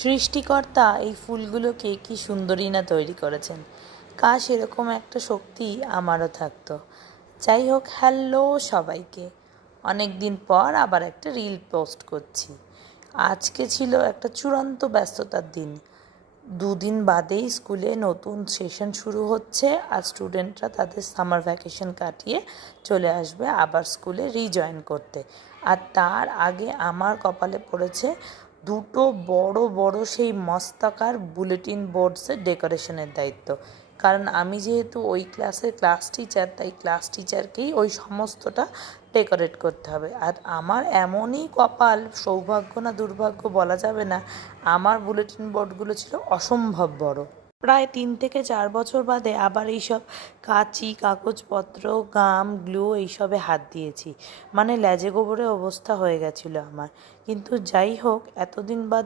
সৃষ্টিকর্তা এই ফুলগুলোকে কি সুন্দরই না তৈরি করেছেন। কাশ এরকম একটা শক্তি আমারও থাকতো। যাই হোক, হ্যালো সবাইকে। অনেক দিন পর আবার একটা রিল পোস্ট করছি। আজকে ছিল একটা চূড়ান্ত ব্যস্ততার দিন। দুদিন বাদেই স্কুলে নতুন সেশন শুরু হচ্ছে, আর স্টুডেন্টরা তাদের সামার ভ্যাকেশন কাটিয়ে চলে আসবে আবার স্কুলে রিজয়েন করতে। আর তার আগে আমার কপালে পড়েছে দুটো বড় বড় সেই মস্তাকার বুলেটিন বোর্ডসের ডেকোরেশনের দায়িত্ব। কারণ আমি যেহেতু ওই ক্লাসের ক্লাস টিচার, তাই ক্লাস টিচারকেই ওই সমস্তটা ডেকোরেট করতে হবে। আর আমার এমনই কপাল, সৌভাগ্য না দুর্ভাগ্য বলা যাবে না, আমার বুলেটিন বোর্ডগুলো ছিল অসম্ভব বড়। প্রায় 3 থেকে 4 বছর বাদে আবার এইসব কাঁচি, কাগজপত্র, গাম, গ্লু এইসবে হাত দিয়েছি। মানে ল্যাজে গোবরে অবস্থা হয়ে গেছিলো আমার। কিন্তু যাই হোক, এতদিন বাদ